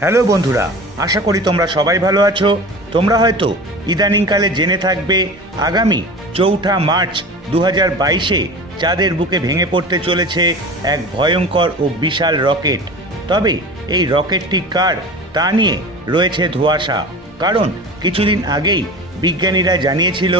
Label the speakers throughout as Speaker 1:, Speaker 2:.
Speaker 1: Hello বন্ধুরা, আশা করি তোমরা সবাই ভালো আছো। তোমরা হয়তো ইদানিংকালে জেনে থাকবে, আগামী চৌঠা মার্চ দু হাজার বাইশে চাঁদের বুকে ভেঙে পড়তে চলেছে এক ভয়ঙ্কর ও বিশাল রকেট। তবে এই রকেটটি কার তা নিয়ে রয়েছে ধোঁয়াশা। কারণ কিছুদিন আগেই বিজ্ঞানীরা জানিয়েছিল,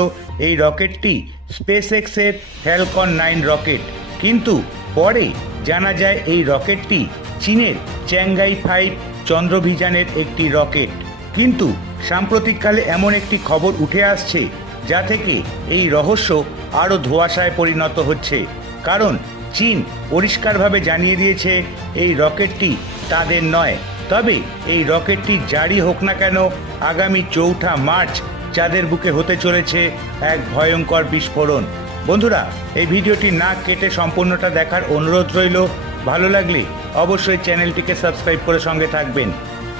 Speaker 1: এই রকেটটি স্পেস এক্সের ফ্যালকন নাইন রকেট। কিন্তু পরে জানা যায়, এই রকেটটি চীনের চ্যাঙ্গাই ফাইভ চন্দ্রভিযানের একটি রকেট। কিন্তু সাম্প্রতিককালে এমন একটি খবর উঠে আসছে, যা থেকে এই রহস্য আরও ধোঁয়াশায় পরিণত হচ্ছে। কারণ চীন পরিষ্কারভাবে জানিয়ে দিয়েছে, এই রকেটটি তাদের নয়। তবে এই রকেটটি জারি হোক না কেন, আগামী চৌঠা মার্চ চাঁদের বুকে হতে চলেছে এক ভয়ঙ্কর বিস্ফোরণ। বন্ধুরা, এই ভিডিওটি না কেটে সম্পূর্ণটা দেখার অনুরোধ রইল। ভালো লাগলে অবশ্যই চ্যানেলটিকে সাবস্ক্রাইব করে সঙ্গে থাকবেন।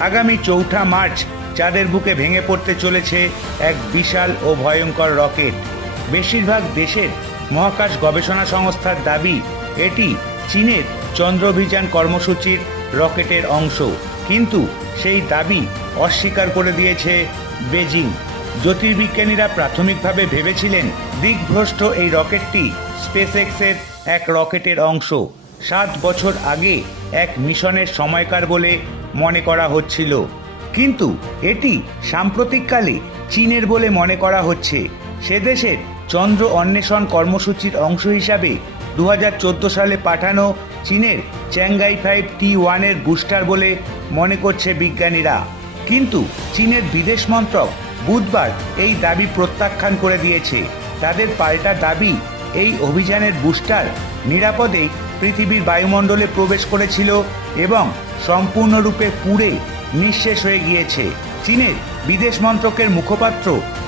Speaker 1: আগামী চৌঠা মার্চ চাঁদের বুকে ভেঙে পড়তে চলেছে এক বিশাল ও ভয়ঙ্কর রকেট। বেশিরভাগ দেশের মহাকাশ গবেষণা সংস্থার দাবি, এটি চীনের চন্দ্রভিযান কর্মসূচির রকেটের অংশ। কিন্তু সেই দাবি অস্বীকার করে দিয়েছে বেজিং। জ্যোতির্বিজ্ঞানীরা প্রাথমিকভাবে ভেবেছিলেন দিকভ্রষ্ট এই রকেটটি স্পেসএক্সের এক রকেটের অংশ। সাত বছর আগে এক মিশনের সময়কার বলে মনে করা হচ্ছিল। কিন্তু এটি সাম্প্রতিককালে চীনের বলে মনে করা হচ্ছে। সে দেশের চন্দ্র অন্বেষণ কর্মসূচির অংশ হিসাবে দু হাজার চোদ্দ সালে পাঠানো চীনের চ্যাঙ্গাই ফাইভ টি ওয়ানের বুস্টার বলে মনে করছে বিজ্ঞানীরা। কিন্তু চীনের বিদেশ মন্ত্রক বুধবার এই দাবি প্রত্যাখ্যান করে দিয়েছে। তাদের পাল্টা দাবি এই অভিযানের বুস্টার নিরাপদে পৃথিবীর বায়ুমণ্ডলে প্রবেশ করেছিল এবং সম্পূর্ণরূপে পুড়ে নিঃশেষ হয়ে গিয়েছে। চীনের বিদেশ মন্ত্রকের মুখপাত্র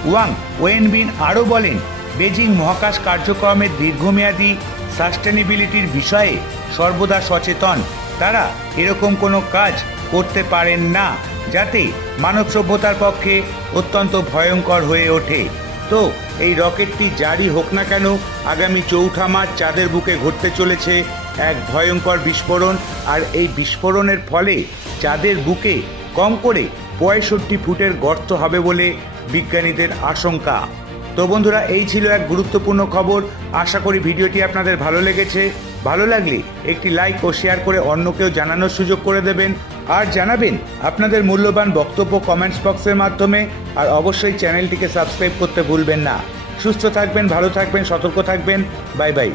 Speaker 1: ওয়াং ওয়েনবিন আরও বলেন, বেজিং মহাকাশ কার্যক্রমের দীর্ঘমেয়াদী সাস্টেনেবিলিটির বিষয়ে সর্বদা সচেতন। তারা এরকম কোনো কাজ করতে পারেন না, যাতে মানব সভ্যতার পক্ষে অত্যন্ত ভয়ঙ্কর হয়ে ওঠে। তো এই রকেটটি জারি হোক না কেন আগামী চৌঠা মার্চ চাঁদের বুকে ঘটতে চলেছে এক ভয়ঙ্কর বিস্ফোরণ। আর এই বিস্ফোরণের ফলে চাঁদের বুকে কম করে পঁয়ষট্টি ফুটের গর্ত হবে বলে বিজ্ঞানীদের আশঙ্কা। তো বন্ধুরা, এই ছিল এক গুরুত্বপূর্ণ খবর। আশা করি ভিডিওটি আপনাদের ভালো লেগেছে। ভালো লাগলে একটি লাইক ও শেয়ার করে অন্যকেও জানানোর সুযোগ করে দেবেন। আর জানাবেন আপনাদের মূল্যবান বক্তব্য কমেন্টস বক্সের মাধ্যমে আর অবশ্যই চ্যানেলটিকে সাবস্ক্রাইব করতে ভুলবেন না। সুস্থ থাকবেন, ভালো থাকবেন, সতর্ক থাকবেন। Bye by